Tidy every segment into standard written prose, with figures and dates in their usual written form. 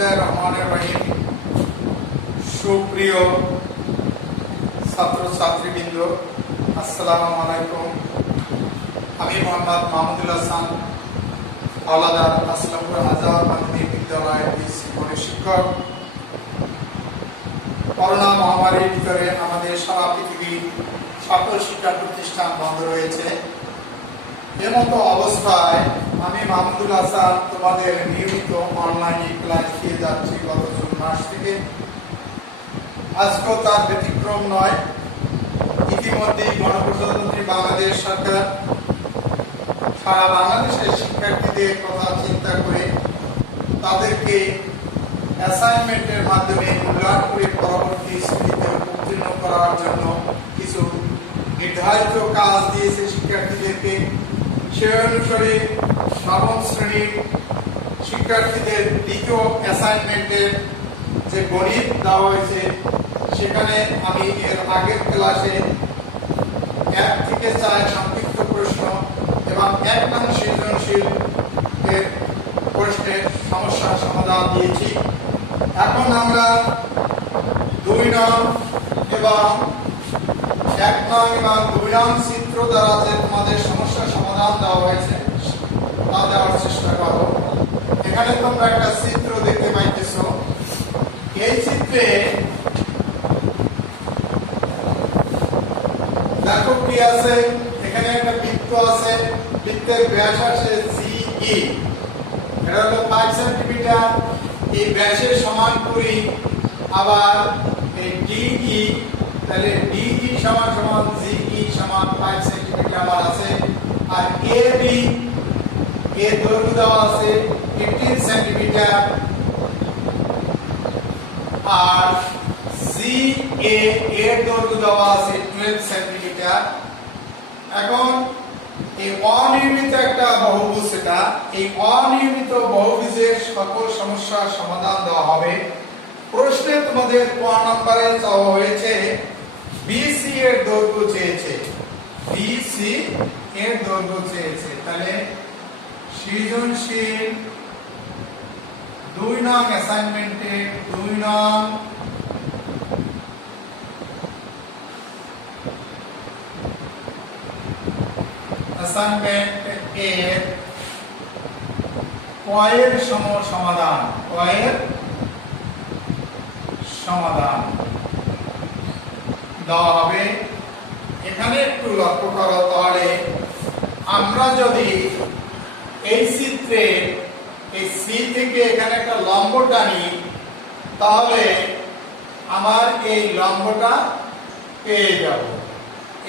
বিসমিল্লাহির রহমানির রহিম। সুপ্রিয় ছাত্র ছাত্রীবৃন্দ, আসসালামু আলাইকুম। আমি মোহাম্মদ মাহমুদুল হাসান, হাওলাদার আসলামপুর আজাদ মাধ্যমিক বিদ্যালয়ের বিসি বোর্ডের শিক্ষক। করোনা মহামারীর ভিতরে আমাদের সারা পৃথিবীর সকল শিক্ষা প্রতিষ্ঠান বন্ধ রয়েছে। এমতো অবস্থায় আমি মাহমুদুল হাসান তোমাদের নিয়মিত অনলাইনে ক্লাস দিয়ে যাচ্ছি গত জুন মাস থেকে। আজকেও তার ব্যতিক্রম নয়। ইতিমধ্যে গণপ্রজাতন্ত্রী বাংলাদেশ সরকার সারা বাংলাদেশের শিক্ষার্থীদের কথা চিন্তা করে তাদেরকে অ্যাসাইনমেন্টের মাধ্যমে মূল্যায়ন করে পরবর্তী শ্রেণীতে উত্তীর্ণ করার জন্য কিছু নির্ধারিত কাজ দিয়েছে শিক্ষার্থীদেরকে। সে অনুসারে নবম শ্রেণীর শিক্ষার্থীদের দ্বিতীয় অ্যাসাইনমেন্টের যে গণিত দেওয়া হয়েছে, সেখানে আমি এর আগের ক্লাসে 1 থেকে 4 সংক্ষিপ্ত প্রশ্ন এবং 1 নং সৃজনশীল এর প্রশ্নের সমস্যার সমাধান দিয়েছি। এখন আমরা 2 নং এবং 1 নং এবং 2 নং চিত্র দ্বারা যে তোমাদের সমস্যার সমাধান দেওয়া হয়েছে তা দেওয়ার চেষ্টা করো। এখানে তোমরা একটা চিত্র দেখতে পাইতেছ। এই চিত্রে দেখো কি আছে। এখানে একটা বৃত্ত আছে, বৃত্তের ব্যাস আছে জিই, এটা হলো 5 সেন্টিমিটার। এই ব্যাসের সমান করি আবার এই ডিই, তাহলে ডিই সমান সমান জিই সমান 5 সেন্টিমিটার আমার আছে। আর এবি এর দৈর্ঘ্য দেওয়া আছে 15 সেন্টিমিটার। আর জিএ এর দৈর্ঘ্য দেওয়া আছে 12 সেন্টিমিটার। এখন এই অনিয়মিত একটা বহুভুজ, এটা এই অনিয়মিত বহুভুজের সকল সমস্যার সমাধান দেওয়া হবে। প্রশ্নে তোমাদের ক নম্বরে চাওয়া হয়েছে বিসি এর দৈর্ঘ্য চেয়েছে, বিসি এর দৈর্ঘ্য চেয়েছে। তাহলে সৃজনশীল 2 নং অ্যাসাইনমেন্টে 2 নং অ্যাসাইনমেন্ট এর কয়ের সমাধান, কয়ের সমাধান দেওয়া হবে। এখানে একটু লক্ষ্য করো, তাহলে আমরা যদি এই চিত্রে এই সি থেকে এখানে একটা লম্ব টানি, তাহলে আমার এই লম্বটা পেয়ে যাব।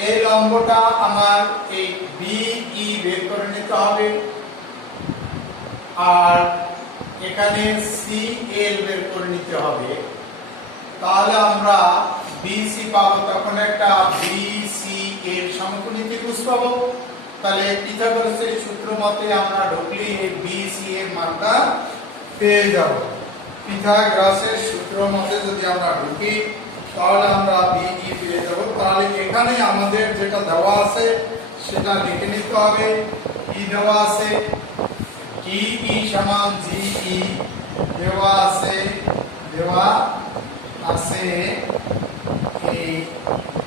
এই লম্বটা আমার এই বিই বের করে নিতে হবে, আর এখানে সিএল বের করে নিতে হবে। তাহলে আমরা বিসি পাবো, তখন একটা বিসি এর সমকোণী ত্রিভুজ পাবো। তাহলে পিথাগোরাসের সূত্র মতে আমরা ঢুকলে এই বিসি এর মানটা পেয়ে যাব। পিথাগোরাসের সূত্র মতে যদি আমরা ঢুকি তাহলে আমরা বিই পেয়ে যাব। তাহলে এখানে আমাদের যেটা দেওয়া আছে সেটা লিখে নিতে হবে। কি দেওয়া আছে? ডিই সমান জিই দেওয়া আছে, এই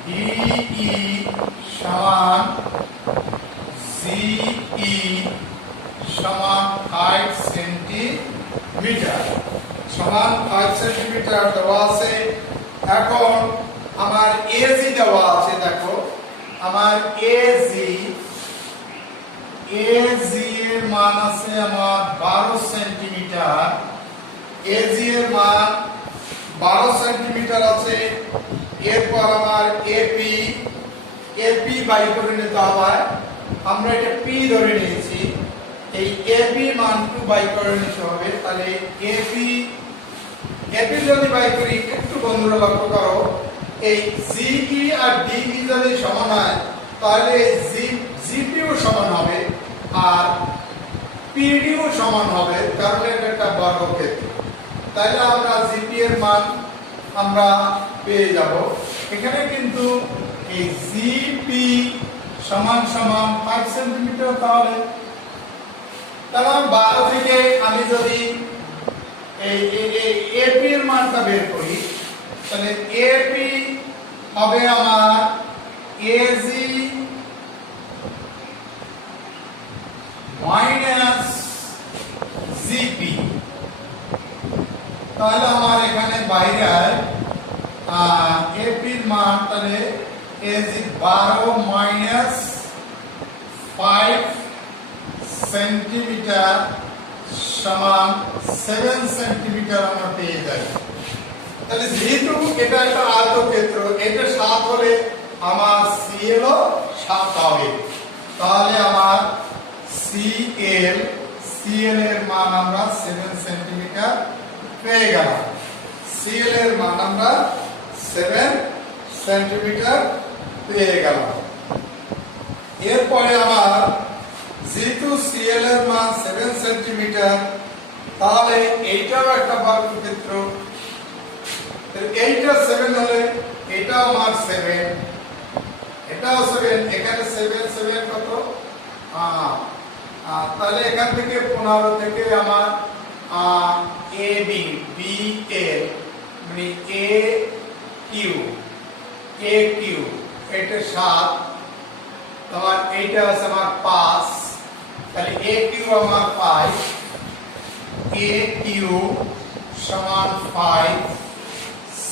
ডিই সমান জিই সমান 5 সেন্টিমিটার, সমান 5 সেন্টিমিটার দেওয়া আছে। এখন আমার এজি দেওয়া আছে, দেখো আমার এজি এর মান আছে আমার 12 সেন্টিমিটার। এজি এর মান 12 সেন্টিমিটার আছে। এরপর আমার এপি বাই করে নিতে হবে। আমরা এটা পি ধরে নিয়েছি, এই এপি মানটু বাই করে নিতে হবে। তাহলে এপি যদি বাই করি, একটু বন্ধুরা লক্ষ্য করো, এই জিই আর ডিই যদি সমান হয় তাহলে জিপিও সমান হবে আর পিডিও সমান হবে, কারণ এটা একটা বর্গক্ষেত্র। তাহলে আমরা জিপি এর মান আমরা পেয়ে যাব। এখানে কিন্তু এই জিপি সমান সমান 5 সেন্টিমিটার। তাহলে 12 থেকে আমি যদি এই এপি এর মানটা বের করি, তাহলে এপি হবে আমার এজি মাইনাস জিপি। তাহলে আমার এখানে বাইরে এপির মান তাহলে এজি 12 মাইনাস 5 সেন্টিমিটার সমান 7 সেন্টিমিটার আমরা পেয়ে যাই। তাহলে যেহেতু এটা একটা আয়তক্ষেত্র, এটা 7 হলে আমার সিএল ও 7 হবে। তাহলে আমার সিএল এর মান আমরা 7 সেন্টিমিটার পেয়ে গেলাম। সিএল এর মান আমরা 7 সেন্টিমিটার পেয়ে গেলাম। এরপরে আমার যেহেতু সিএল এর মান 7 সেন্টিমিটার, তাহলে এইটাও একটা বর্গক্ষেত্র, এইটা 7 হলে এটাও আমার 7, এটাও 7, এখানে 7 7 কত, তাহলে এখান থেকে 15 থেকে আমার এ বি বি এল মানে এ কিউ এটা 7, তোমার এইটা আছে আমার 5, তাহলে এ কিউ আমার 5, এ কিউ সমান 5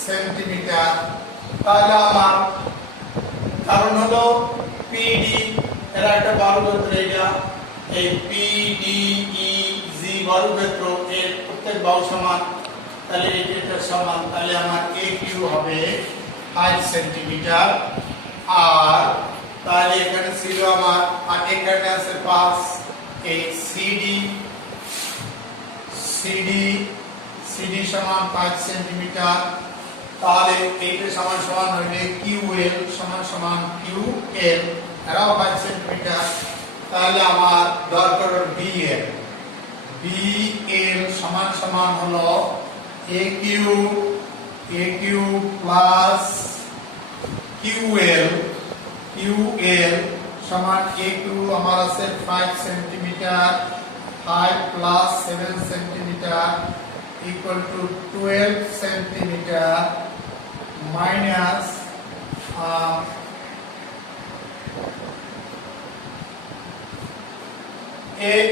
সেন্টিমিটার। তাহলে আমার কারণ হলো পিডি এর একটা বর্গক্ষেত্র, এটা এই পিডিই বর্গক্ষেত্র এর প্রত্যেক বাহু সমান, তাহলে এটা সমান, তাহলে আমার এ কিউ হবে 5 সেন্টিমিটার। আর তাহলে এখানে ছিল আমার, আর এখানে আছে 5, এই সিডি সমান 5 সেন্টিমিটার। তাহলে এইটা সমান সমান হইলে কিউএল সমান কিউএল, এরাও 5 সেন্টিমিটার। তাহলে আমার দরকার বিএল সমান হলো এ কিউ প্লাস কিউএল সমান এ কিউ আমার আছে 5 centimetre, 5 plus 7 centimetre equal to 12 centimetre minus L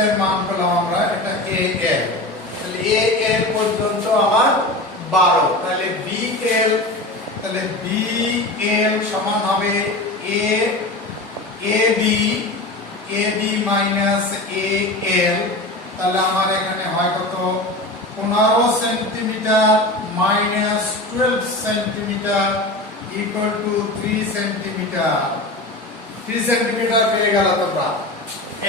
এর মান পেলাম আমরা, এটা এল, তাহলে এল পর্যন্ত আমার 12, তাহলে বিএল সমান হবে এবি মাইনাস এল। তাহলে আমার এখানে হয় কত, 15 centimetre minus 12 centimetre equal two 3 centimetre. 3 centimetre পেয়ে গেল তোমরা,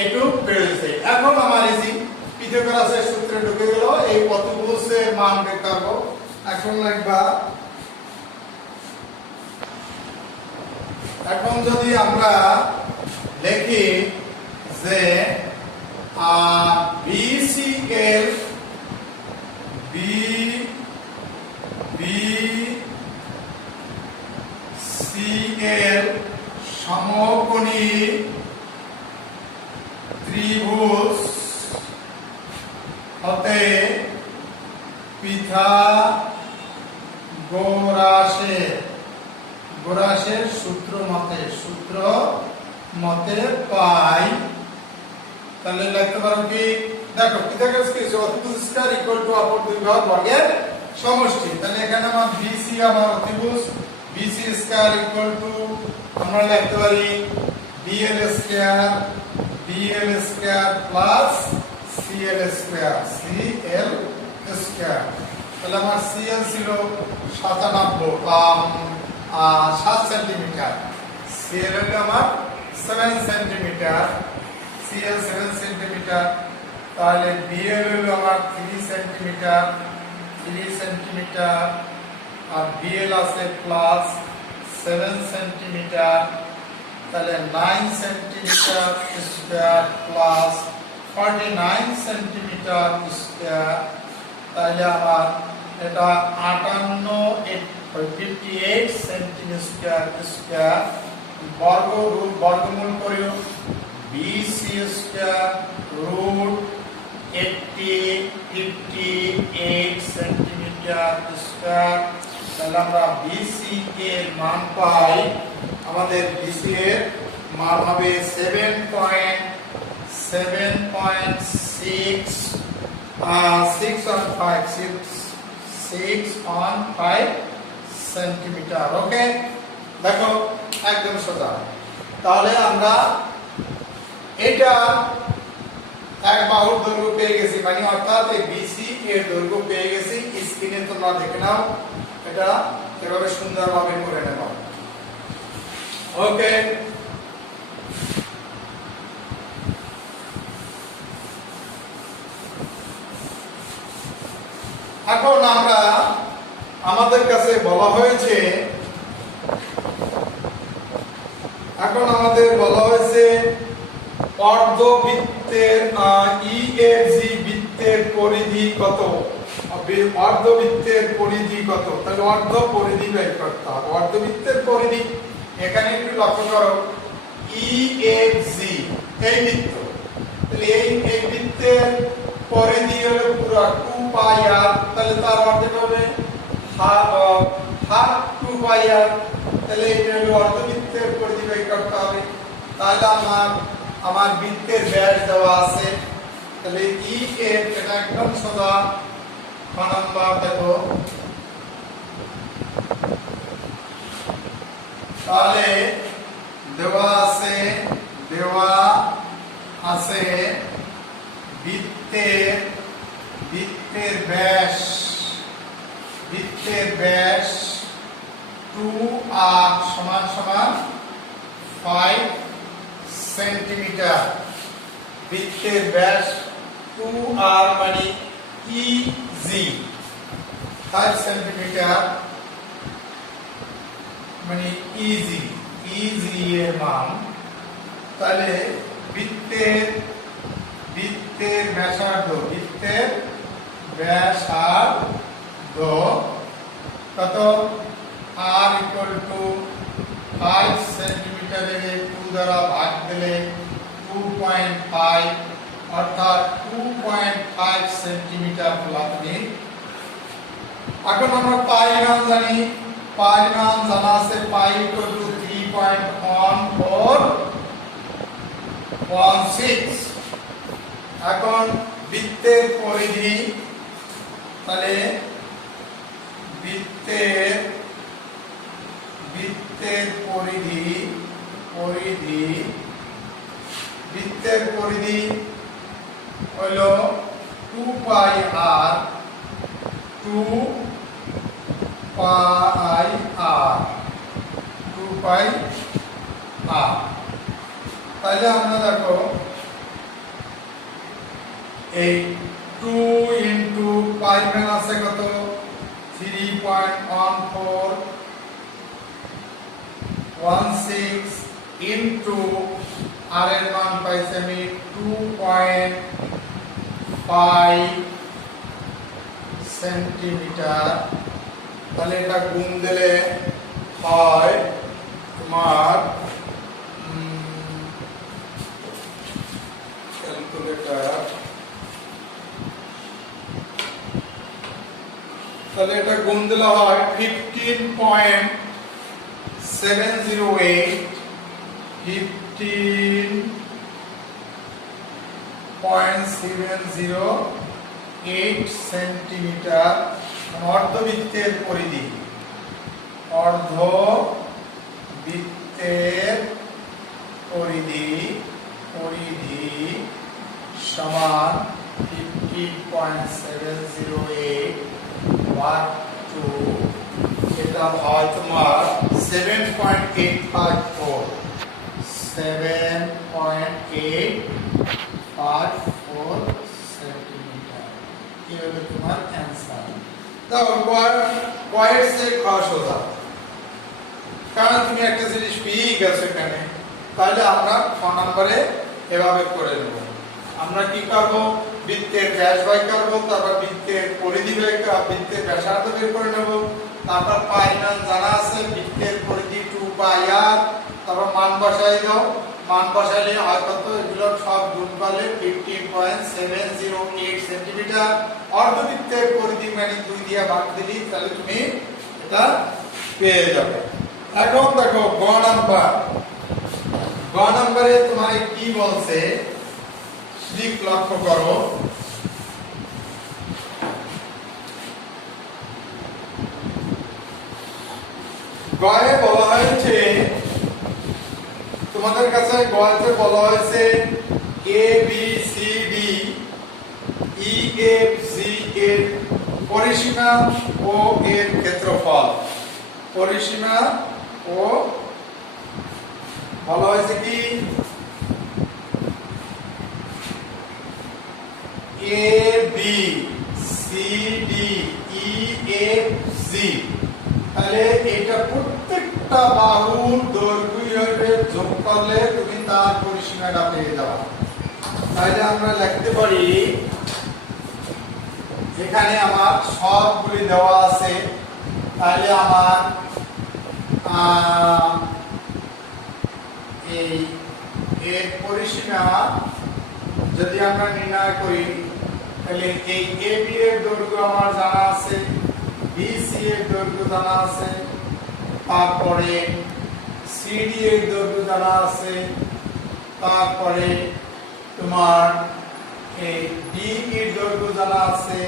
এটুক পেয়েছে। এখন আমার এই পিথাগোরাসের সূত্রে ঢুকে গেল, এই অতিভুজের মান বের করব। এখন লিখবা, এখন যদি আমরা লিখি যে বিসিএল সমকোণী ত্রিভুজ হতে পিথাগোরাসের সূত্র মতে পাই। তাহলে লিখতে পারো কি, দেখো পিথাগোরাস কি অতিভুজ স্কয়ার ইকুয়াল টু অপর দুই বাহুর বর্গের সমষ্টি। তাহলে এখানে আমার বিসি আমার অতিভুজ, বিসি স্কয়ার ইকুয়াল টু আমরা লিখতে পারি BL square plus CL square. তাহলে আমার সিএল ছিল 7 সেন্টিমিটার, সিএল হলো আমার 7 সেন্টিমিটার, সিএল 7 সেন্টিমিটার। তাহলে বিএল হলো আমার 3 সেন্টিমিটার, আর বিএল আছে প্লাস 7 সেন্টিমিটার, তাহলে 9 centimetre square plus 49 centimetre square. তাহলে আমার এটা 58 সেন্টিমিটার স্কয়ার। বর্গমূল করিও, BC square root 58 centimetre square. তাহলে আমরা বিসি এর মান পাই, আমাদের বিসি এর মান হবে 6.5 সেন্টিমিটার। ওকে, দেখো একদম সোজা। তাহলে আমরা এটা এক বাহুর দৈর্ঘ্য পেয়ে গেছি, মানে অর্থাৎ এই বিসি এর দৈর্ঘ্য পেয়ে গেছি। স্ক্রিনে তোমরা দেখে নাও, এটা এভাবে সুন্দরভাবে করে নেব। ওকে, এখন আমরা আমাদের কাছে বলা হয়েছে, অর্ধবৃত্তের ইএফজি বৃত্তের পরিধি কত? অর্ধবৃত্তের পরিধি কত? তাহলে অর্ধ পরিধি বের করতে হবে। অর্ধবৃত্তের পরিধি এখানে একটু লক্ষ্য করো, ইএফজি এই বৃত্ত, তাহলে এই বৃত্তের পরিধি হলো পুরো 2 পাই আর, তাহলে তার অর্ধেক হবে হাফ 2 পাই আর। তাহলে এটা হলো অর্ধবৃত্তের পরিধি বের করতে হবে। তাহলে আমার বৃত্তের ব্যাস দেওয়া আছে, তাহলে ই এর এটা একদম সোজা। ক নাম্বার দেখো, তাহলে দেওয়া আছে বৃত্তের ব্যাস 2r সমান 5 সেন্টিমিটার। বৃত্তের ব্যাস 2r মানে ইজি 5 সেন্টিমিটার, মানে ইজি এর মান। তাহলে বৃত্তের ব্যাসার্ধ কত? r ইকুয়াল টু 5 সেন্টিমিটারের 2 দ্বারা ভাগ দিলে 2.5, অর্থাৎ 2.5 সেন্টিমিটার হলো তুমি। এখন আমরা পাই মান জানি, পাই মান জানা আছে, পাই ইকুয়াল টু 3.1416। এখন বৃত্তের পরিধি, তাহলে বৃত্তের পরিধি হলো 2 পাই আর, তাহলে আমরা দেখো এই 2 ইনটু পাই মান আছে কত? 3.1416 ইনটু আর এর মান পাইছি আমি 2.5 সেন্টিমিটার। তাহলে এটা গুণ দিলে হয় তোমার ক্যালকুলেটর, তাহলে এটা গুণ দিলে হয় 15.708 সেন্টিমিটার। অর্ধবৃত্তের পরিধি সমান 15.708 ভাগ 2, এটা হয় তোমার 7.854 সেন্টিমিটার। এই হলো তোমার অ্যান্সার। তাহলে কয়ের সে খাস সোজা, কারণ তুমি একটা জিনিস পেয়ে গেছো এখানে। তাহলে আমরা 6 নম্বরে এভাবে করে নেব। আমরা কি করব? বৃত্তের ব্যাস বাই করব, তারপর বৃত্তের পরিধি বাই বৃত্তের ব্যাসার্ধ বের করে নেব, তারপর পাই মান জানা আছে, বৃত্তের পরিধি 2 পাই আর, তারপর মান বসাই দাও, মান বসালে হয় কত, এগুলো সব গুণ করলে 15.708 সেন্টিমিটার। অর্ধবৃত্তের পরিধি মানে 2 দিয়ে ভাগ দিলি তাহলে তুমি এটা পেয়ে যাবে। এখন দেখো গ নাম্বার, গ নাম্বারে তোমার কি বলছে দিক লক্ষ্য করো। গয়ে বলা হয়েছে তোমাদের কাছে, গয়েতে বলা হয়েছে A B C D E F G এর পরিসীমা ও এর ক্ষেত্রফল। পরিসীমা ও বলা হয়েছে কি A B C D E F G, তাহলে এটা প্রত্যেকটা বাহুর দৈর্ঘ্য যোগ করলে তুমি তার পরিসীমাটা পেয়ে যাবে। তাহলে আমরা লিখতে পারি, এখানে আমার সবগুলি দেওয়া আছে, তাহলে আমার এই এর পরিসীমা যদি আমরা নির্ণয় করি, তাহলে এই এবি এর দৈর্ঘ্য আমার জানা আছে, বিসি এর দৈর্ঘ্য জানা আছে, তারপরে সিডি এর দৈর্ঘ্য জানা আছে, তারপরে তোমার এই ডি এর দৈর্ঘ্য জানা আছে,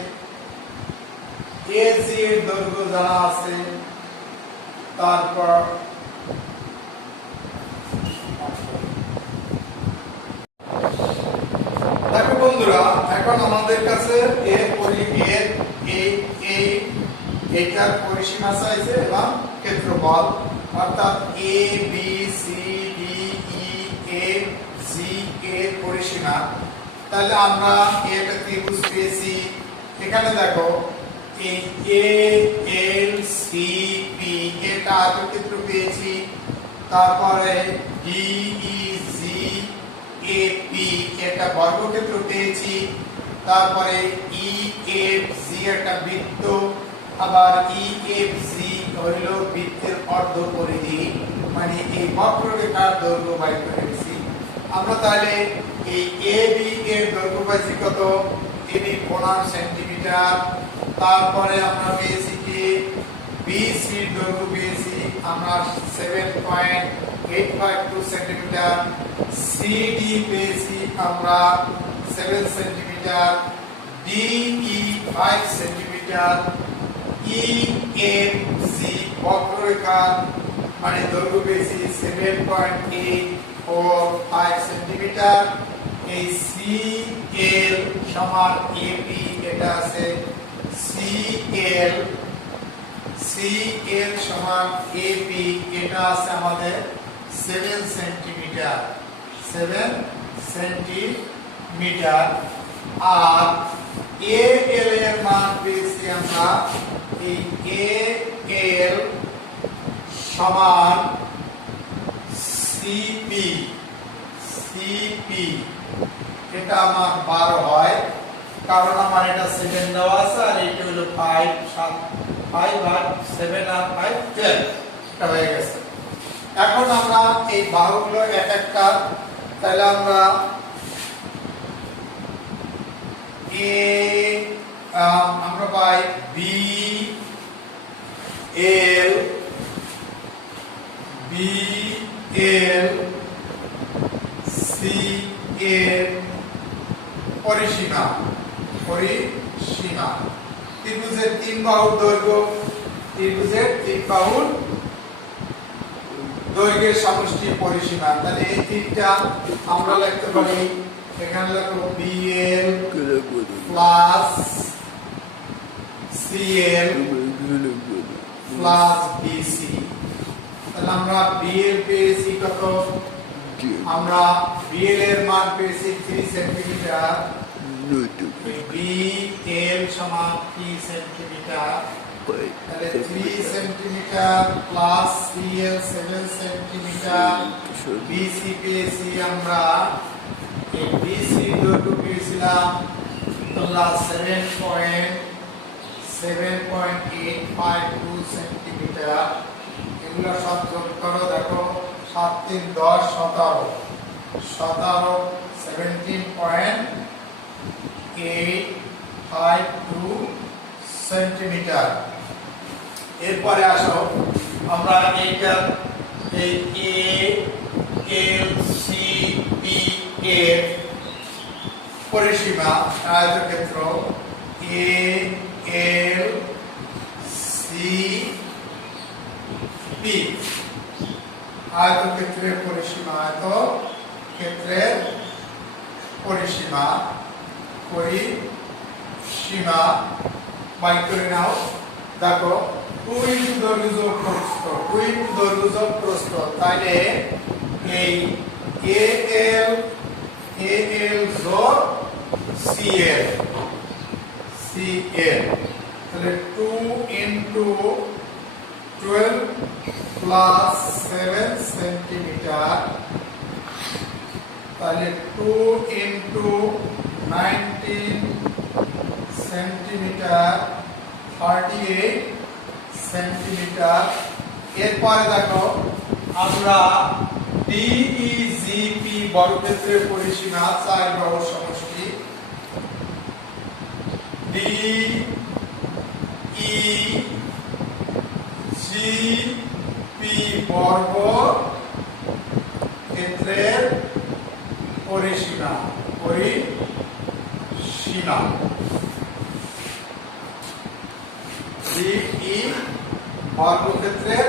এসি এর দৈর্ঘ্য জানা আছে, তারপর দেখো বন্ধুরা, এখন আমাদের কাছে এটার পরিসীমা চাইছে এবং ক্ষেত্রফল, অর্থাৎ A B C D E F G এর পরিসীমা। তাহলে আমরা একটা ত্রিভুজ পেয়েছি, এখানে দেখো এই এ এল সি পি এটা আয়তক্ষেত্র পেয়েছি, তারপরে D E G A P এটা বর্গক্ষেত্র পেয়েছি, তারপরে ই এফ জি একটা বৃত্ত, আবার ই এফ জি হইল বৃত্তের অর্ধ পরিধি, মানে এই বক্ররেখার দৈর্ঘ্য বাই করেছি আমরা। তাহলে এই এ বি এর দৈর্ঘ্য পাইছি কত, এ বি 15 সেন্টিমিটার। তারপরে আমরা পেয়েছি কি বি সি এর দৈর্ঘ্য পেয়েছি আমরা 7.852 সেন্টিমিটার, সিডি পেয়েছি আমরা 7 সেন্টিমিটার, ডিই 5 সেন্টিমিটার, ইএফজি বক্ররেখার মানে দৈর্ঘ্য পেয়েছি 7.845 সেন্টিমিটার। এই সিএল সমান এপি এটা আছে সিএল সমান এপি এটা আছে আমাদের 7 সেন্টিমিটার, 7 সেন্টিমিটার। আর এ এল এর মান পেয়েছি আমরা এই এ এল সমান সিপি, এটা আমার 12 হয়, কারণ আমার এটা 7 দেওয়া আছে আর এটা হলো 5 আর 7 আর 5 12 এটা হয়ে গেছে। এখন আমরা এই বাহুগুলো এক একটা, তাহলে আমরা আমরা পাই বি এল সি এর পরিসীমা ত্রিভুজের 3 বাহুর দৈর্ঘ্য, ত্রিভুজের 3 বাহুর দৈর্ঘ্যের সমষ্টি পরিসীমা। তাহলে এই তিনটা আমরা লিখতে পারি, এখানে লিখব BL plus CL plus BC. তাহলে আমরা বিএল পেয়েছি কত, আমরা বিএল এর মান পেয়েছি 3 সেন্টিমিটার, বিএল সমান 3 সেন্টিমিটার, তাহলে 3 centimetre plus CL 7 centimetre, BC পেয়েছি আমরা এই বিসি দৈর্ঘ্য পেয়েছিলাম তোমরা 7.852 সেন্টিমিটার। এগুলো সব যোগ করো, দেখো 7 3 10 17, 17.852 সেন্টিমিটার। এরপরে আসো আমরা এইটা এই এ এল সি পি এর পরিসীমা আয়তক্ষেত্র এ এল সি পি আয়তক্ষেত্রের পরিসীমা আয়তক্ষেত্রের পরিসীমা বাই করে নাও। দেখো 2 ইনটু দৈর্ঘ্য যোগ প্রস্থ 2 ইনটু দৈর্ঘ্য যোগ প্রস্থ, তাহলে এই এ এল যোগ সি এল তাহলে 2 ইনটু 12 প্লাস 7 সেন্টিমিটার, তাহলে 2 ইনটু 19 সেন্টিমিটার 38 সেন্টিমিটার। এরপরে দেখো আমরা ডিইজিপি বর্গক্ষেত্রের পরিসীমা 4 বাহুর সমষ্টি ডিইজিপি বর্গক্ষেত্রের পরিসীমা ডিই বর্গক্ষেত্রের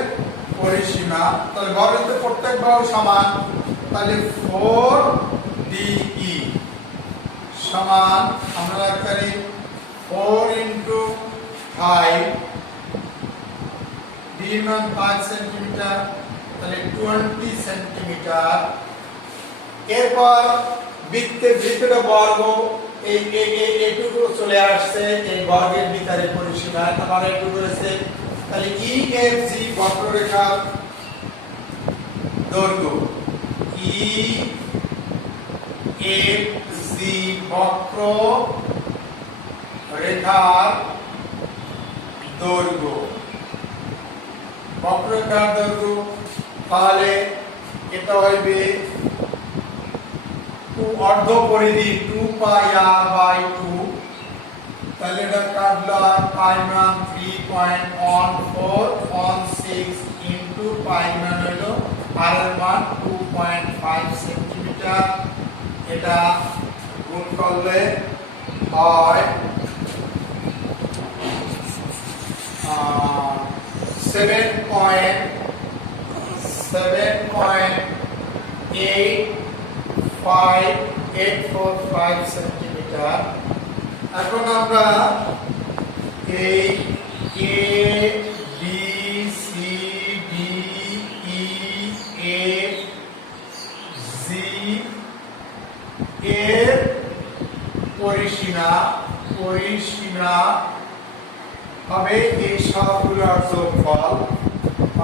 পরিসীমা, তাহলে বর্গক্ষেত্রের প্রত্যেক বাহু সমান, তাহলে 4 ডিই সমান আমরা লিখতে পারি 4 ইনটু 5 ডি মান 5 সেন্টিমিটার, তাহলে 20 সেন্টিমিটার। এরপর বৃত্তের বর্গ এই এটুকু চলে আসছে এই বর্গের ভিতরে পরিসীমা, আবার এটুকু রয়েছে, তাহলে ইএফজি বক্ররেখার দৈর্ঘ্য ইএফজি বক্ররেখার দৈর্ঘ্য তাহলে এটা হইবে অর্ধ পরিধি 2 পাই আর বাই 2, তাহলে এটা কাটলাম পাই মান 3.1416 ইনটু পাই মান হলো আর এর মান 2.5 সেন্টিমিটার, এটা গুণ করলে হয় 7.845 সেন্টিমিটার। এখন আমরা এই A B C D E F G এর পরিসীমা হবে এই সবগুলোর যোগফল,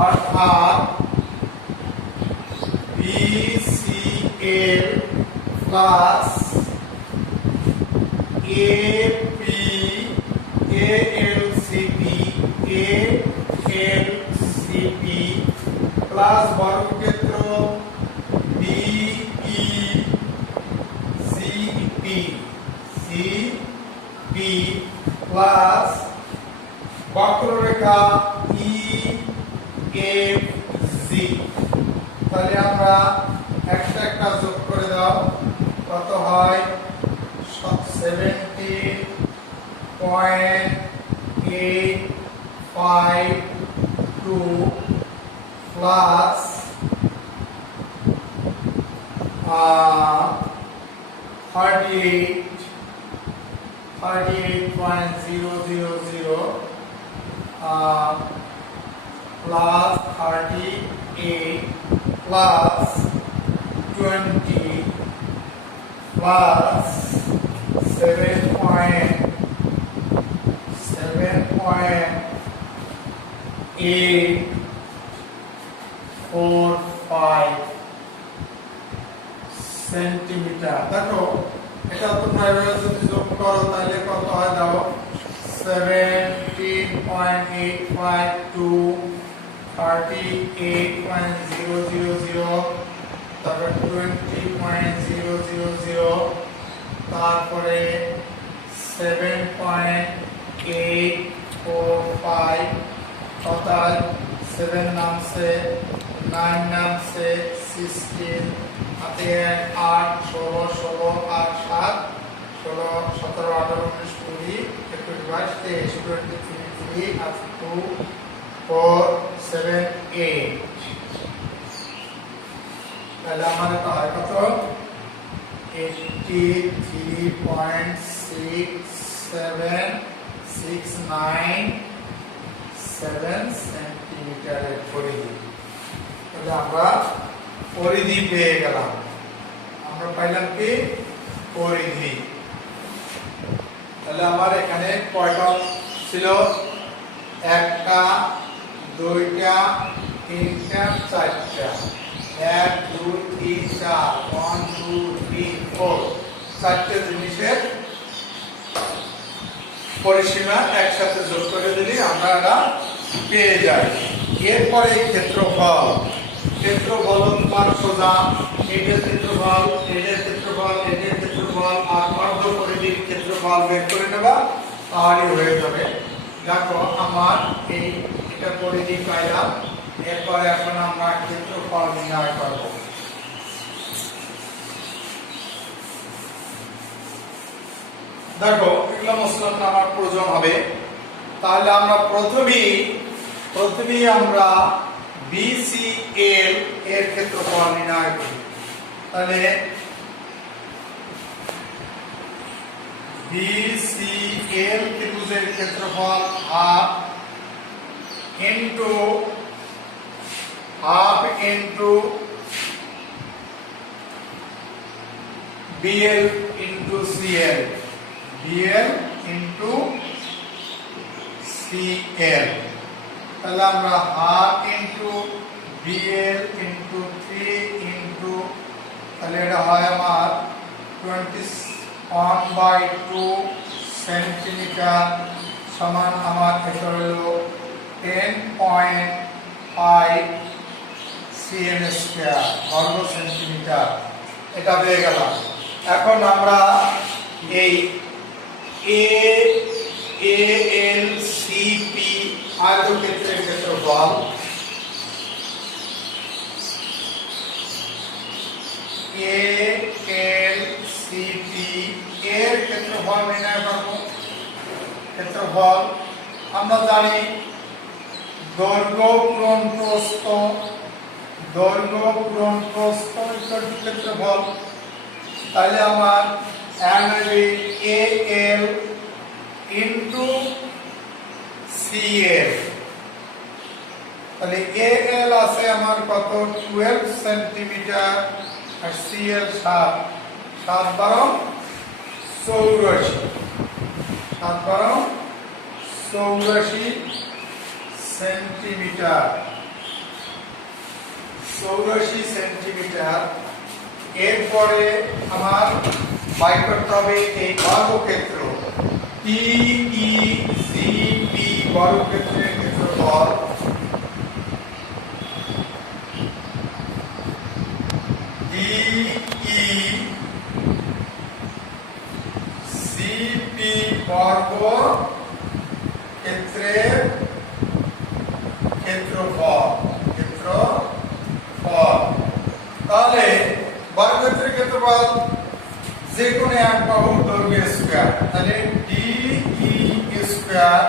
অর্থাৎ BCL plus AP ALCP ALCP plus বর্গক্ষেত্র CP প্লাস বক্ররেখা EFG। তাহলে আমরা একটা যোগ করে দাও, কত হয় 70.852 plus 38.000 plus 38 plus 20 plus 7.845 centimetre. দেখো এটা তোমরা এভাবে যদি যোগ করো তাহলে কত হয় দাও 17.852 38.000 তারপরে 20.000, তারপরে 7.845, অর্থাৎ 7 নামছে, 9 নামছে, 16 হাতে 8, 16, 16, 8, 7, 16, 17, 18, 19, 20, 21, 22, 23, 3, আর 2, 4, 7, 8। তাহলে আমাদের হয় কত? 83.6769 সেন্টিমিটারের পরিধি। তাহলে আমরা পরিধি পেয়ে গেলাম। আমরা পাইলাম কি? পরিধি। তাহলে আমার এখানে কয়টা ছিল? 1টা, 2টা, 3টা, 4টা। 1, 2, 3, 4, 1, 2, 3, 4, 4টে জিনিসের পরিসীমা একসাথে যোগ করে দিলে আমরা এটা পেয়ে যাই। এরপরে ক্ষেত্রফল। ক্ষেত্রফল তোমার সোজা এটার ক্ষেত্রফল, এটার ক্ষেত্রফল, এটার ক্ষেত্রফল আর অর্ধ পরিধির ক্ষেত্রফল বের করে নেবা, তাহলে হয়ে যাবে। দেখো আমার এটা পরিধি পাইলাম। এরপরে এখন আমরা ক্ষেত্রফল নির্ণয় করব। দেখো এগুলো মসলান আমার প্রয়োজন হবে। তাহলে আমরা প্রথমেই আমরা BCL এর ক্ষেত্রফল নির্ণয় করি। তাহলে BCL ত্রিভুজের ক্ষেত্রফল half into BL into CL, BL into CL। তাহলে আমরা half into BL into 3 into, তাহলে এটা হয় আমার 21/2 সেন্টিমিটার সমান আমার এটা হলো 10.5 cm স্কয়ার, বর্গ সেন্টিমিটার। এটা পেয়ে গেলাম। এখন আমরা এই ALCP আয়তক্ষেত্রের ক্ষেত্রফল, ALCP এর ক্ষেত্রফল নির্ণয় করব। ক্ষেত্রফল আমরা জানি দৈর্ঘ্য পূরণ প্রস্থ, দৈর্ঘ্য পূরণ প্রস্থ ক্ষেত্রফল। তাহলে আমার AL ইনটু CL। তাহলে AL আছে আমার কত? 12 সেন্টিমিটার আর CL 7, 7 12 84, 7 12 84 সেন্টিমিটার, 84 সেন্টিমিটার। এরপরে আমার বাই করতে হবে এই বর্গক্ষেত্র TECP বর্গক্ষেত্রের ক্ষেত্রফল। DECP বর্গক্ষেত্রের ক্ষেত্রফল। তাহলে বর্গক্ষেত্রের ক্ষেত্রফল যে কোনো এক বাহুর দৈর্ঘ্য স্কয়ার। তাহলে DE স্কয়ার,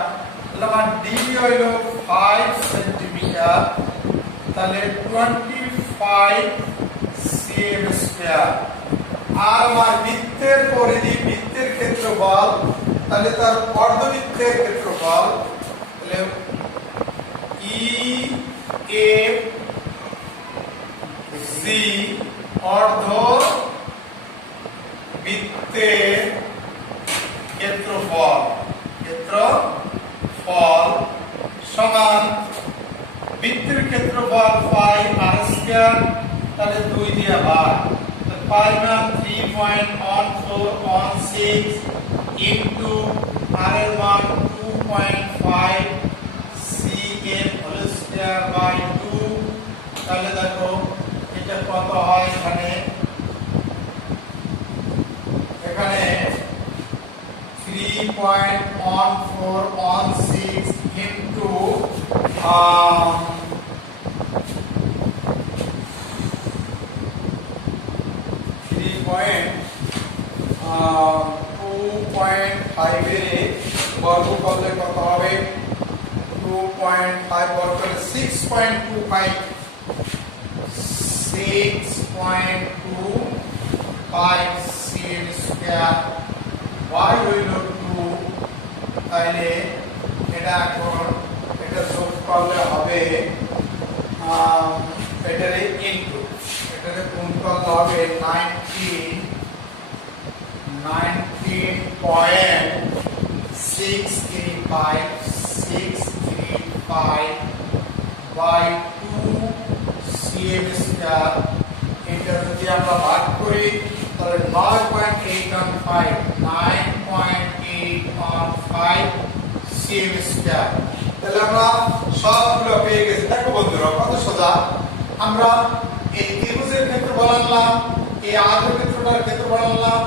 তাহলে আমার DE হইল 5 সেন্টিমিটার, তাহলে 25 cm স্কয়ার। আর আমার বৃত্তের পরিধি, বৃত্তের ক্ষেত্রফল, তাহলে তার অর্ধবৃত্তের ক্ষেত্রফল, তাহলে EAC অর্ধ বৃত্তের ক্ষেত্রফল সমান বৃত্তের ক্ষেত্রফল 5 r স্কয়ার, তাহলে 2 দিয়ে ভাগ, 5 মান 3.1416 ইনটু r এর মান 2.5 cm হোল স্কয়ার বাই 2। তাহলে দেখো এটা কত হয়? 3.16 into 2.5 এর বর্গ করলে কত হবে? 2.5 বর্গ করলে 6.25 cm স্কয়ার y হইল 2 তাইলে এটা এখন এটা যোগ করলে হবে এটারে ইনটু এটারে গুণ করলে হবে 19.635 by 2 cm স্কয়ার। এটা যদি আমরা ভাগ করি তাহলে 9.815 cm স্কয়ার। তাহলে আমরা সবগুলো পেয়ে গেছি। দেখো বন্ধুরা কত সোজা, আমরা এই ত্রিভুজের ক্ষেত্রফল আনলাম, এই আয়তক্ষেত্রটার ক্ষেত্রফল আনলাম,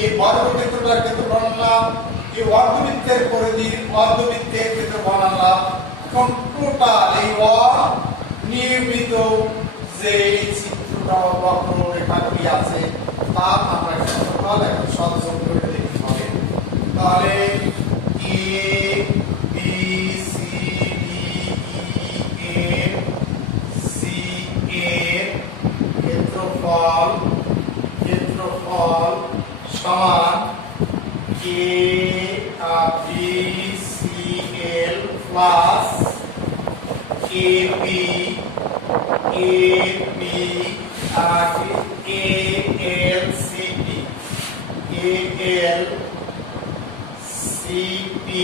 এই বর্গক্ষেত্রটার ক্ষেত্রফল আনলাম, এই অর্ধবৃত্তের পরিধির অর্ধবৃত্তের ক্ষেত্রফল আনলাম। এখন টোটাল এই অনিয়মিত যে চিত্রটা বক্ররেখাগুলি আছে তার আমরা ক্ষেত্রফল এখন সংযোগ করে দেখতে হবে। তাহলে A B C D E F C এর ক্ষেত্রফল সমান A B C L plus A B L C P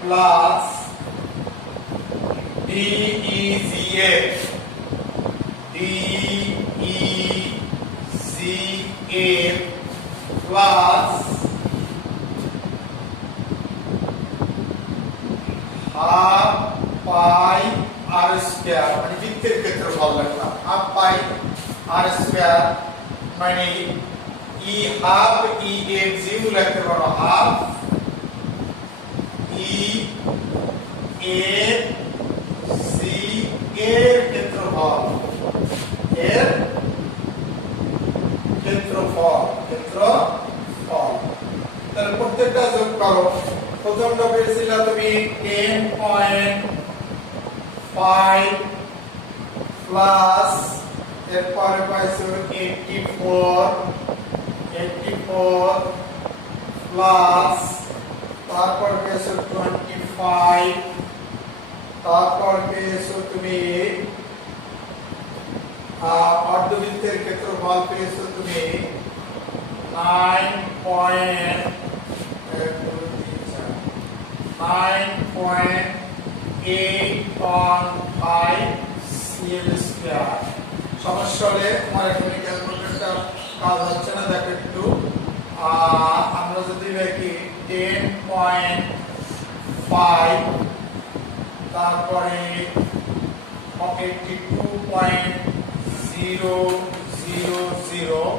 plus DEGF plus half pi r square, মানে বৃত্তের ক্ষেত্রফল লিখলাম হাফ পাই আর স্কয়ার, মানে ই হাফ ই এর জিরো লিখতে পারো হাফ ই এ সি এর ক্ষেত্রফল তাহলে প্রত্যেকটা যোগ করো। প্রথমটা পেয়েছিল তুমি 10.5 প্লাস এরপরে পাইছো 84 প্লাস তারপর পেয়েছো 25 তারপর পেয়েছো তুমি অর্ধবৃত্তের ক্ষেত্রফল পেয়েছো তুমি 9.85 cm স্কয়ার। সমস্যা হলে আমার এখানে ক্যালকুলেটরটা কাজ হচ্ছে না, দেখো একটু। আমরা যদি দেখি 10.5 তারপরে 82.000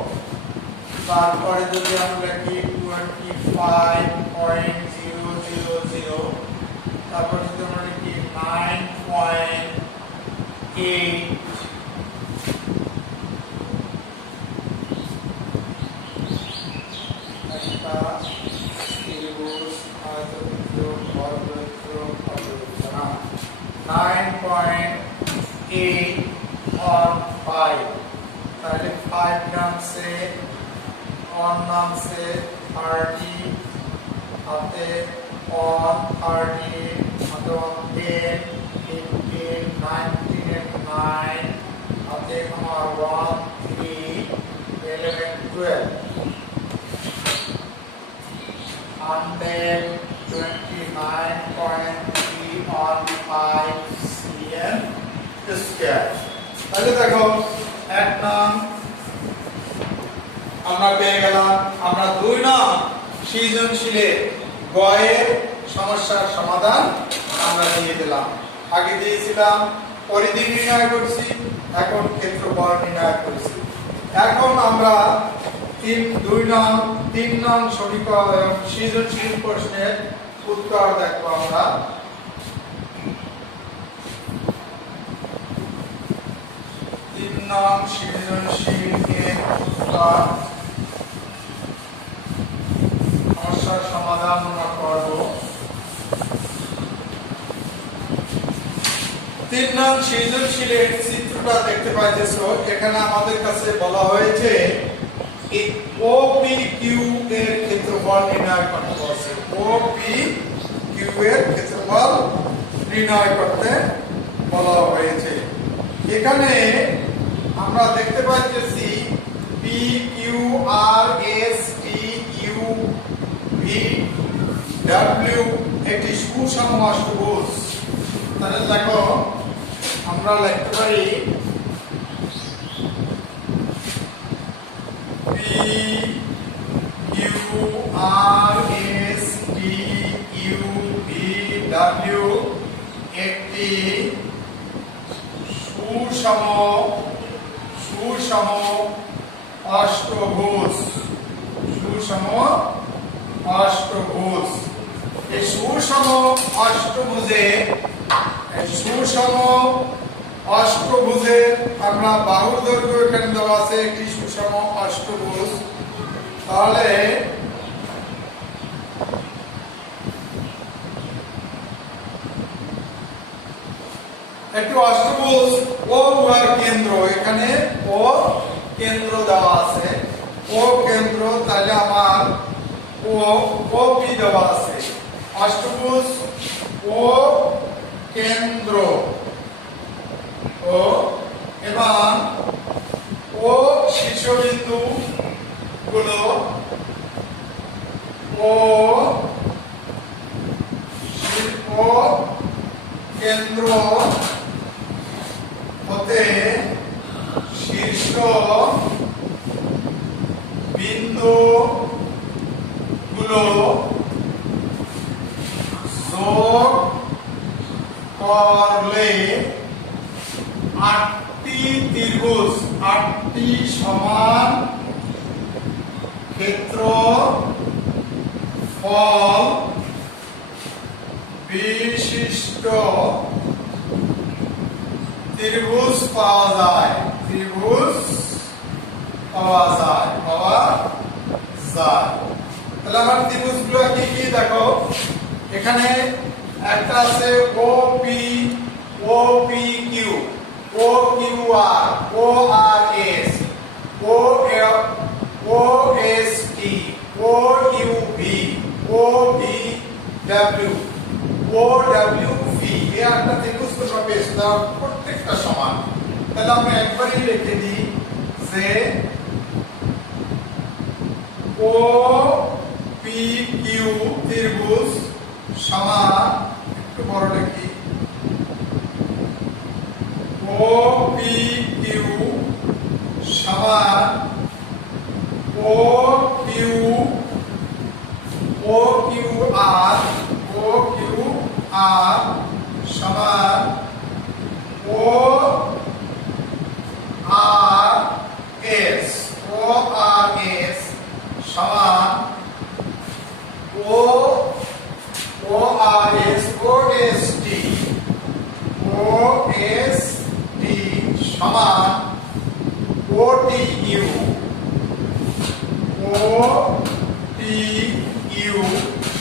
তারপরে যদি আমরা লিখি 25.000 তারপরে যদি আমরা লিখি 9.8 একটা ত্রিভুজ আয়তক্ষেত্র বর্গক্ষেত্র 9.8 और 5 তাহলে 5 नाम से और नाम से 30 आते और 30 आते 10 15 19 and 9 आते हमारा 1 3 11 12 and then 29.3 on 5 cm square। তাহলে দেখো এক নং আমরা পেয়ে গেলাম। আমরা 2 নং সৃজনশীলে গয়ের সমস্যার সমাধান আমরা দিয়ে দিলাম। আগে দিয়েছিলাম পরিধি নির্ণয় করছি, এখন ক্ষেত্রফল নির্ণয় করছি। এখন আমরা 3 নং সমীকরণ সৃজনশীল প্রশ্নের উত্তর দেখবো আমরা। তিন নং সৃজনশীল এর উত্তর, সমস্যার সমাধান আমরা করব। 3 নং সৃজনশীলের চিত্রটা দেখতে পাইতেছো। এখানে আমাদের কাছে বলা হয়েছে এই OPQ এর ক্ষেত্রফল নির্ণয় করতে বলছে। OPQ এর ক্ষেত্রফল নির্ণয় করতে বলা হয়েছে। এখানে আমরা দেখতে পাইতেছি PQRSTUVW একটি সুষম অষ্টভুজ। তাহলে দেখো আমরা লিখতে পারি PQRSTUVW একটি সুষম অষ্টভুজ। সুষম অষ্টভুজ। এই সুষম অষ্টভুজে আমরা বাহুর দৈর্ঘ্য এখানে দেওয়া আছে একটি সুষম অষ্টভুজ। তাহলে একটি অষ্টভুজ ও উহার কেন্দ্র, এখানে ও কেন্দ্র দেওয়া আছে। ও কেন্দ্র, তাহলে আমার OP দেওয়া আছে। অষ্টভুজ ও কেন্দ্র ও এবং ও শীর্ষবিন্দু গুলো ও কেন্দ্র হতে শীর্ষ বিন্দু গুলো যোগ করলে 8টি ত্রিভুজ, 8টি সমান ক্ষেত্রফল বিশিষ্ট ত্রিভুজ পাওয়া যায়। তাহলে আমার ত্রিভুজগুলো কি কি দেখো। এখানে একটা আছে OPQ, OQR, ORS, OST, OUV, OVW, OWV। এই একটা ত্রিভুজ তোমরা পেয়েছো, তার প্রত্যেকটা সমান। তাহলে আমরা একবারই লিখে দিই যে OPQ ত্রিভুজ সমান, একটু বড় লিখি, OPQ সমান OQR সমান ORS সমান ORS OST সমান OTU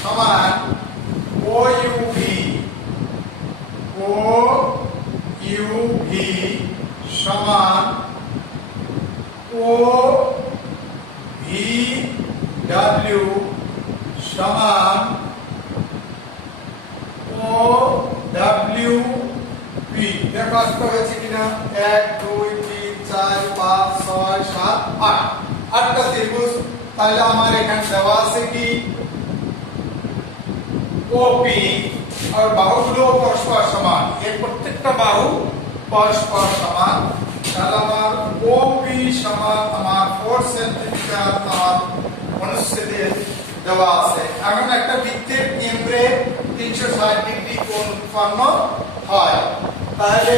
সমান OUV সমান OVW সমান OWP। দেখো আসতে হয়েছে কিনা, 1 2 3 4 5 6 7 8, 8টা ত্রিভুজ। তাহলে আমার এখানে দেওয়া আছে কি OP, আর বাহুগুলো পরস্পর সমান। এর প্রত্যেকটা বাহু পরস্পর সমান। তাহলে আমার OP সমান আমার 4 সেন্টিমিটার আমার অনুচ্ছেদে দেওয়া আছে। এখন একটা বৃত্তের কেন্দ্রে 360 ডিগ্রি কোণ উৎপন্ন হয়। তাহলে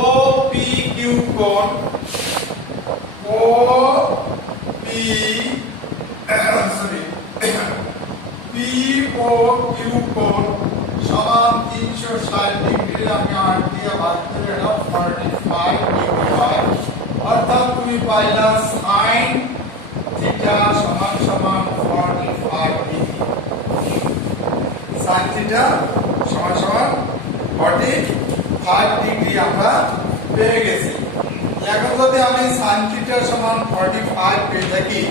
OPQ কোণ PO Q কোণ সমান 360 ডিগ্রি আমি 8 দিয়ে ভাগ করে দাও 45 ডিগ্রি হয় অর্থাৎ তুমি পাইলা sin থিটা সমান সমান 45 ডিগ্রি sin থিটা সমান সমান 45 ডিগ্রি আমরা পেয়ে গেছি এখন যদি আমি sin থিটা সমান 45 পেয়ে থাকি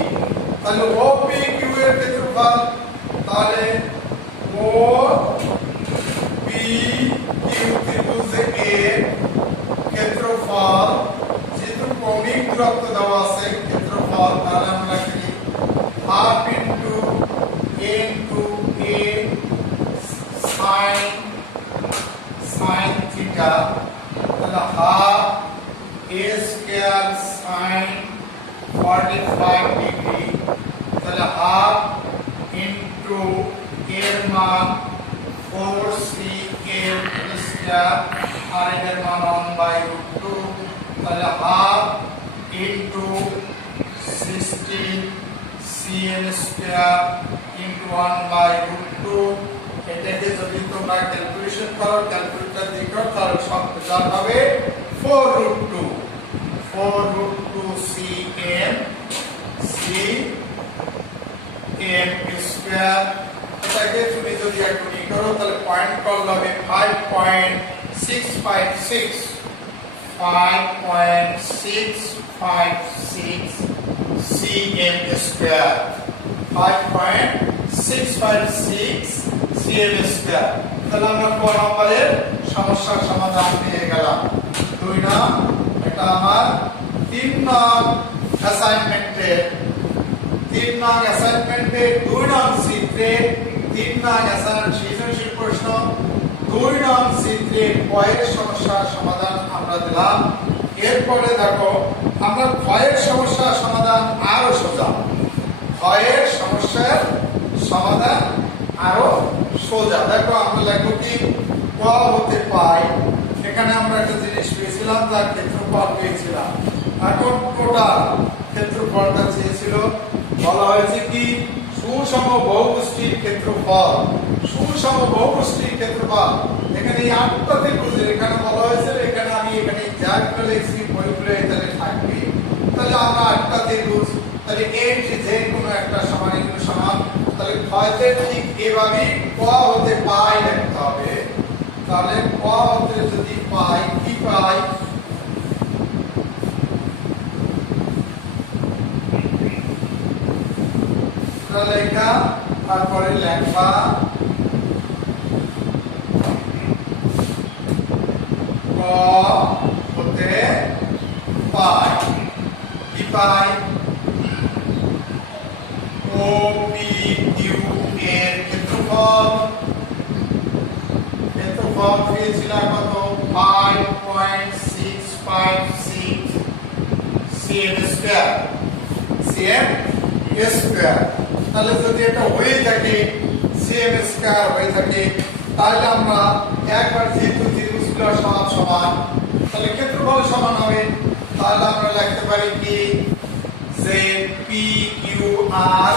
তাহলে OPQ এর ক্ষেত্রফল তাহলে OPQ ত্রিভুজে এর ক্ষেত্রফল যেহেতু কৌণিক দূরত্ব দেওয়া আছে ক্ষেত্রফল তাহলে আমরা লিখি half into a sin theta তাহলে half a square sin 45 degree তাহলে হাফ ইনটু এর মান 4c এর স্কয়ার আর এর মান 1/2 তাহলে half into 16 cm square into 1/2 এটাকে যদি তোমরা ক্যালকুলেশন করো ক্যালকুলেটর দেখো তাহলে সব রেজাল্ট হবে 4√2 cm স্কয়ার এটাকে তুমি যদি একটু ই করো তাহলে পয়েন্ট করলে হবে 5.656 cm স্কয়ার 5.656 cm স্কয়ার তাহলে আমরা ক নম্বরের সমস্যার সমাধান পেয়ে গেলাম 2 নং এটা আমার 3 নং অ্যাসাইনমেন্টে 2 নং চিত্রে 3 নং অ্যাসাইনমেন্ট সৃজনশীল প্রশ্ন 2 নং চিত্রে কয়ের সমস্যার সমাধান আমরা দিলাম এরপরে দেখো আমরা ক্ষয়ের সমস্যার সমাধান আরো সোজা ক্ষয়ের সমস্যার সমাধান আরো সোজা দেখো আমরা লিখব কি ক হতে পাই এখানে আমরা একটা জিনিস পেয়েছিলাম যার ক্ষেত্রফল পেয়েছিলাম এখন টোটাল ক্ষেত্রফলটা চেয়েছিল বলা হয়েছে কি সুষম বহুপুষ্টির ক্ষেত্রফল এখানে এই আটটা ত্রিভুজের এখানে বলা হয়েছে এখানে আমি এখানে যা লিখছি বইগুলো এখানে থাকবে তাহলে আমরা আটটা ত্রিভুজ তাহলে এর যে কোনো একটা সমান এগুলো সমান তাহলে ক্ষয়তে ঠিক এভাবে ক হতে পাই লিখতে হবে তাহলে ক হতে যদি পাই কি পাই লেখা তারপরে লেখা ক হতে পাই কি পাই OPQ এর ক্ষেত্রফল পেয়েছিলাম কত 5.656 cm স্কয়ার তাহলে যদি এটা হয়ে থাকে cm স্কয়ার হয়ে থাকে তাহলে আমরা একবার যেহেতু ত্রিভুজগুলো সমান তাহলে ক্ষেত্রফল সমান হবে তাহলে আমরা লিখতে পারি কি যে PQR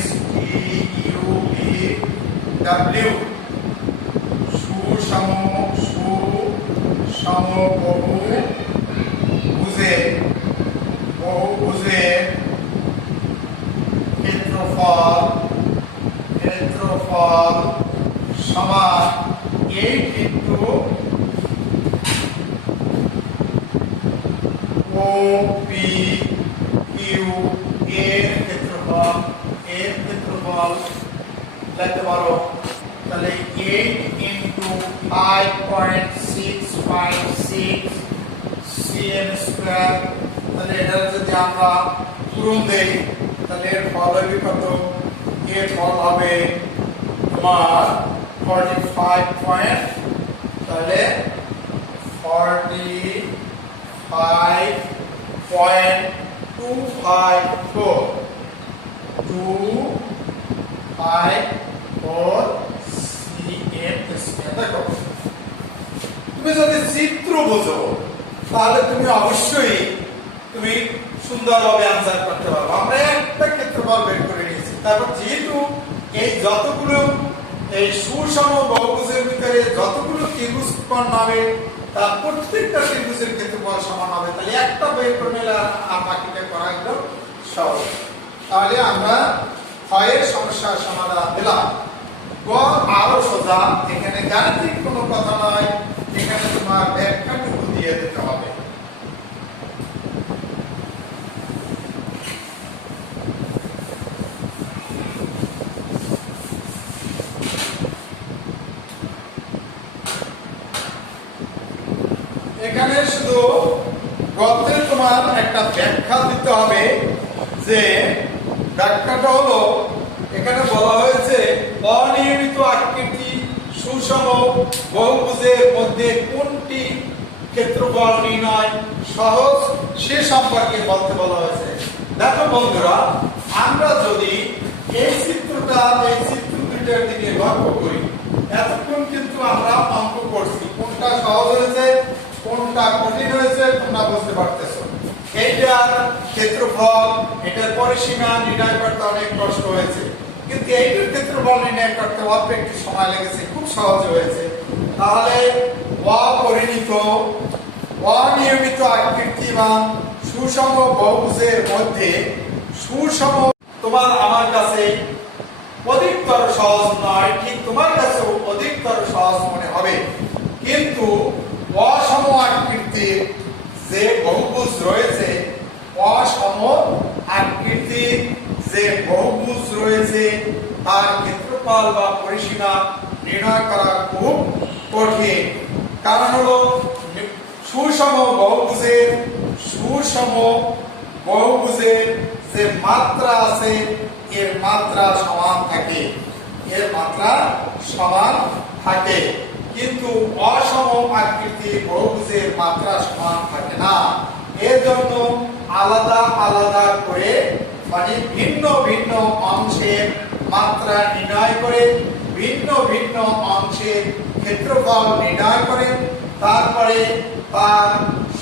S T U V W বহুভুজের ক্ষেত্রফল সমান 8 ইনটু OPQ এর ক্ষেত্রফল লিখতে পারো তাহলে 8 ইনটু 5.656 cm স্কয়ার তাহলে এটা যদি আমরা পূরণ দেই তাহলে এর ফল হবে কত এর ফল হবে তোমার 45 পয়েন্ট তাহলে 45.254 cm স্কয়ার দেখো তুমি যদি চিত্র বোঝো তাহলে তুমি অবশ্যই তুমি সুন্দরভাবে আনসার করতে পারবো। আমরা একটা ক্ষেত্রফল বের করে নিয়েছি। তারপর যেহেতু এই যতগুলো এই সুষম বহুভুজের ভিতরে যতগুলো ত্রিভুজ কোণ হবে তার প্রত্যেকটা ত্রিভুজের ক্ষেত্রফল সমান হবে, তাহলে একটা বের করে নিলে আর বাকিটা করা একদম সহজ। তাহলে আমরা ক্ষয়ের সমস্যার সমাধান দিলাম। গ আরো সোজা, এখানে গাণিতিক কোনো কথা নয়, এখানে তোমার ব্যাখ্যাটুকু দিয়ে দিতে হবে। এখানে শুধু গতে তোমার একটা ব্যাখ্যা দিতে হবে, যে ব্যাখ্যাটা হলো এখানে বলা হয়েছে অনিয়মিত আকৃতি সুষম বহুভুজের মধ্যে কোনটি ক্ষেত্রফল নির্ণয় সহজ সে সম্পর্কে বলতে বলা হয়েছে। দেখো বন্ধুরা, আমরা যদি এই চিত্রটা এই চিত্র দুইটার দিকে লক্ষ্য করি, এতক্ষণ কিন্তু আমরা অঙ্ক করছি, কোনটা সহজ হয়েছে কোনটা কঠিন হয়েছে তোমরা বুঝতে পারতেছো। এইটার ক্ষেত্রফল এটার পরিসীমা নির্ণয় করতে অনেক কষ্ট হয়েছে, কিন্তু এইটার ক্ষেত্রফল নির্ণয় করতে অল্প একটু সময় লেগেছে, খুব সহজ হয়েছে। তাহলে অপরিণত অনিয়মিত আকৃতিবান সুষম বহুভুজের মধ্যে সুষম তোমার আমার কাছে অধিকতর সহজ নয়, ঠিক তোমার কাছেও অধিকতর সহজ মনে হবে, কিন্তু অসম আকৃতির যে বহুভুজ রয়েছে অসম আকৃতির যে বহুভুজ রয়েছে তার ক্ষেত্রফল বা পরিসীমা নির্ণয় করা খুব কঠিন। কারণ হলো সুষম বহুভুজের যে মাত্রা আছে এর মাত্রা সমান থাকে, কিন্তু অসম আকৃতির বহুভুজের মাত্রা সমান থাকে না। এর জন্য আলাদা আলাদা করে মানে ভিন্ন ভিন্ন অংশের মাত্রা নির্ণয় করে ভিন্ন ভিন্ন অংশের ক্ষেত্রফল নির্ণয় করে তারপরে তার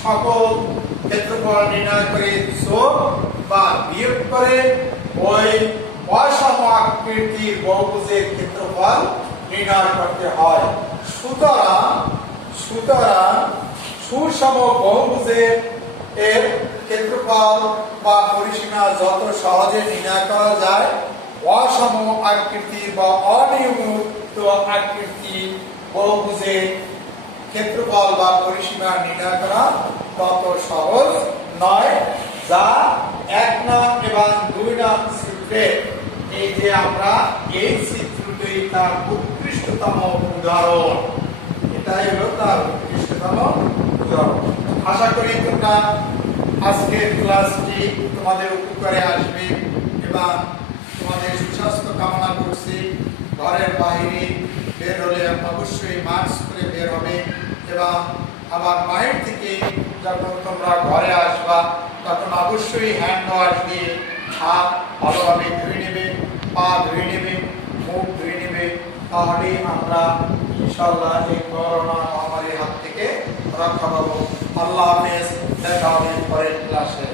সকল ক্ষেত্রফল নির্ণয় করে যোগ বা বিয়োগ করে ওই অসম আকৃতির বহুভুজের ক্ষেত্রফল নির্ণয় করতে হয়। সুতরাং সুষম বহুভুজের এর ক্ষেত্রফল বা পরিসীমা যত সহজে নির্ণয় করা যায়, অসম আকৃতি বা অনিয়মিত আকৃতি বহুভুজের ক্ষেত্রফল বা পরিসীমা নির্ণয় করা তত সহজ নয়। যা 1 নং এবং 2 নং চিত্রে এই যে আমরা এই চিত্রটি তার উৎকৃষ্টতম উদাহরণ, এটাই হলো তার উৎকৃষ্টতম উদাহরণ। আশা করি তোমরা আজকের ক্লাসটি তোমাদের উপকারে আসবে এবং তোমাদের সুস্বাস্থ্য কামনা করছি। ঘরের বাইরে বের হলে অবশ্যই মাস্ক পরে বের হবে এবং আবার বাইরে থেকে যখন তোমরা ঘরে আসবা তখন অবশ্যই হ্যান্ড ওয়াশ দিয়ে হাত ভালোভাবে ধুয়ে নেবে, পা ধুয়ে নেবে, মুখ ধুয়ে নেবে, তাহলে আমরা ইনশাআল্লাহ এই করোনা মহামারীর হাত থেকে রক্ষা পাবো। আল্লাহ হাফেজ, দেখা হবে পরের ক্লাসে।